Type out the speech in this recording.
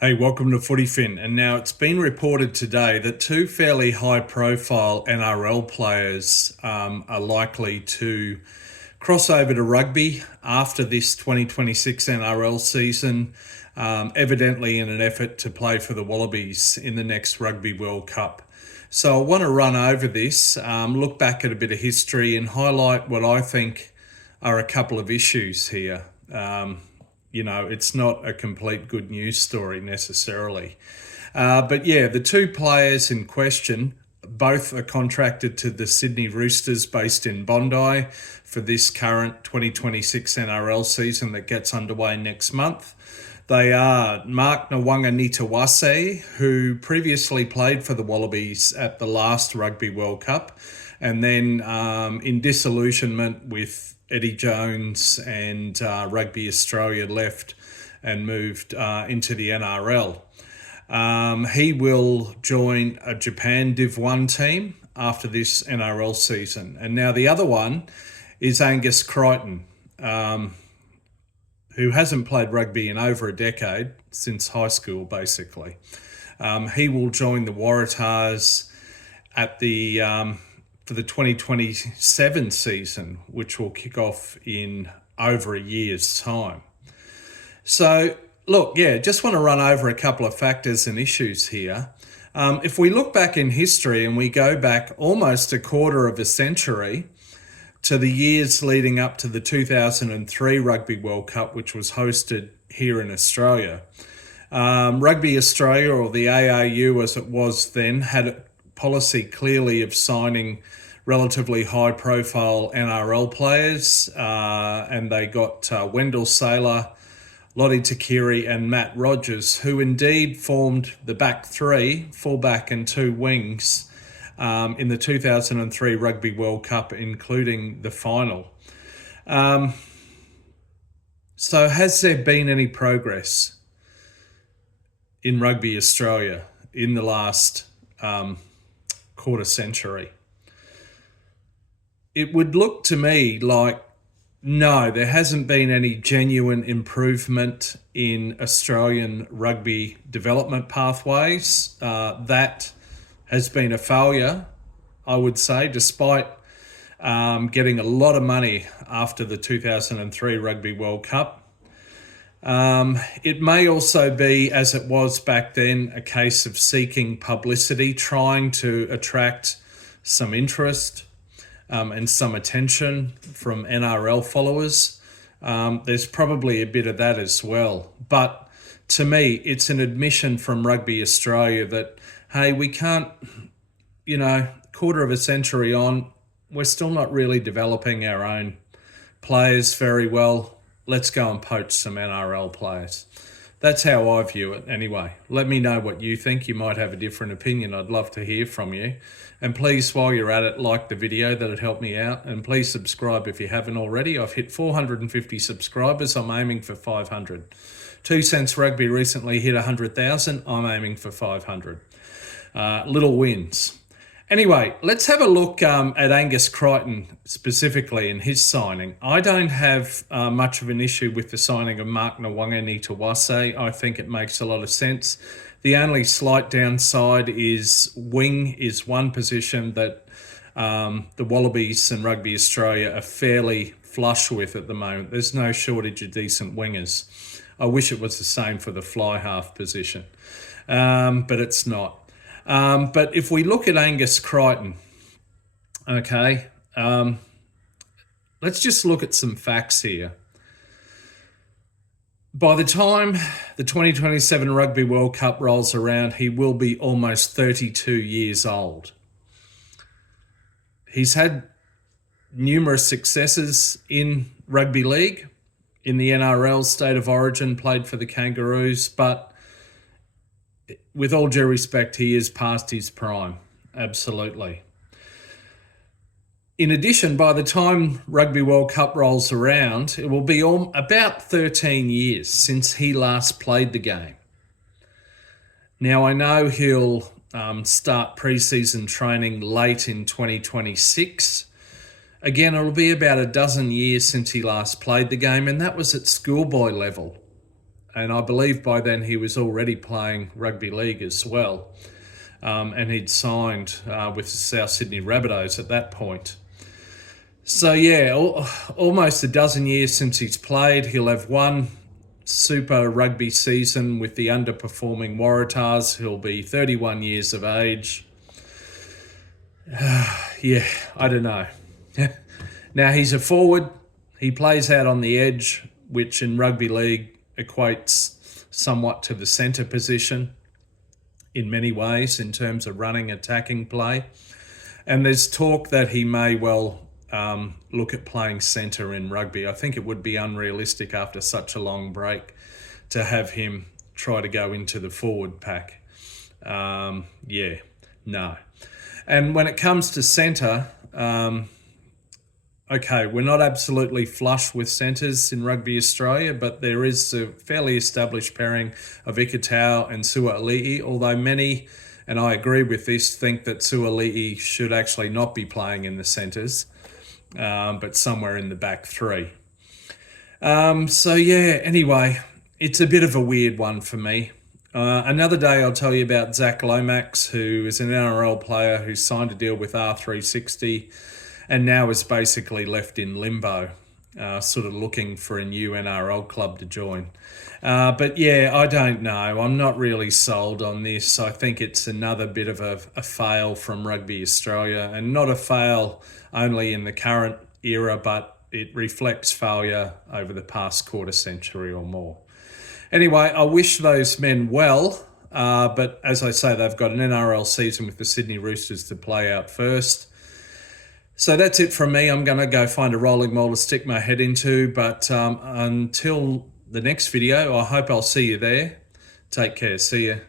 Hey, welcome to Footy Fin. And now it's been reported today that two fairly high profile NRL players are likely to cross over to rugby after this 2026 NRL season, evidently in an effort to play for the Wallabies in the next Rugby World Cup. So I want to run over this, look back at a bit of history and highlight what I think are a couple of issues here. It's not a complete good news story necessarily. But yeah, the two players in question, both are contracted to the Sydney Roosters based in Bondi for this current 2026 NRL season that gets underway next month. They are Nawaqanitawase, who previously played for the Wallabies at the last Rugby World Cup, and then in disillusionment with Eddie Jones and Rugby Australia left and moved into the NRL. He will join a Japan Div 1 team after this NRL season. And now the other one is Angus Crichton, who hasn't played rugby in over a decade, since high school basically. He will join the Waratahs at for the 2027 season, which will kick off in over a year's time. So, look, just want to run over a couple of factors and issues here. If we look back in history and we go back almost a quarter of a century to the years leading up to the 2003 Rugby World Cup, which was hosted here in Australia, Rugby Australia, or the ARU as it was then, had a policy clearly of signing relatively high-profile NRL players, and they got Wendell Sailor, Lottie Takiri and Matt Rogers, who indeed formed the back three, fullback and two wings, in the 2003 Rugby World Cup, including the final. So has there been any progress in Rugby Australia in the last quarter century? It would look to me like no, there hasn't been any genuine improvement in Australian rugby development pathways. That has been a failure, I would say, despite getting a lot of money after the 2003 Rugby World Cup. It may also be, as it was back then, a case of seeking publicity, trying to attract some interest and some attention from NRL followers. There's probably a bit of that as well. But to me, it's an admission from Rugby Australia that, hey, we can't, quarter of a century on, we're still not really developing our own players very well. Let's go and poach some NRL players. That's how I view it anyway. Let me know what you think. You might have a different opinion. I'd love to hear from you. And please, while you're at it, like the video. That'd help me out. And please subscribe if you haven't already. I've hit 450 subscribers. I'm aiming for 500. 2 Cents Rugby recently hit 100,000. I'm aiming for 500. Little wins. Anyway, let's have a look at Angus Crichton specifically and his signing. I don't have much of an issue with the signing of Mark Nawaqanitawase. I think it makes a lot of sense. The only slight downside is wing is one position that the Wallabies and Rugby Australia are fairly flush with at the moment. There's no shortage of decent wingers. I wish it was the same for the fly half position, but it's not. But if we look at Angus Crichton, okay, let's just look at some facts here. By the time the 2027 Rugby World Cup rolls around, he will be almost 32 years old. He's had numerous successes in rugby league, in the NRL State of Origin, played for the Kangaroos, but with all due respect, he is past his prime, absolutely. In addition, by the time Rugby World Cup rolls around, it will be about 13 years since he last played the game. Now, I know he'll start pre-season training late in 2026. Again, it'll be about a dozen years since he last played the game, and that was at schoolboy level. And I believe by then he was already playing rugby league as well. And he'd signed with the South Sydney Rabbitohs at that point. So yeah, almost a dozen years since he's played. He'll have one Super Rugby season with the underperforming Waratahs. He'll be 31 years of age. Yeah, I don't know. Now, he's a forward. He plays out on the edge, which in rugby league equates somewhat to the centre position in many ways in terms of running attacking play. And there's talk that he may well look at playing centre in rugby. I think it would be unrealistic after such a long break to have him try to go into the forward pack. Yeah, no. And when it comes to centre, okay, we're not absolutely flush with centres in Rugby Australia, but there is a fairly established pairing of Ikitau and Sua'ali'i, although many, and I agree with this, think that Sua'ali'i should actually not be playing in the centres, but somewhere in the back three. So yeah, anyway, it's a bit of a weird one for me. Another day I'll tell you about Zach Lomax, who is an NRL player who signed a deal with R360 and now is basically left in limbo, sort of looking for a new NRL club to join. But yeah, I don't know. I'm not really sold on this. I think it's another bit of a fail from Rugby Australia, and not a fail only in the current era, but it reflects failure over the past quarter century or more. Anyway, I wish those men well, but as I say, they've got an NRL season with the Sydney Roosters to play out first. So that's it from me. I'm going to go find a rolling mold to stick my head into, but until the next video, I hope I'll see you there. Take care. See you.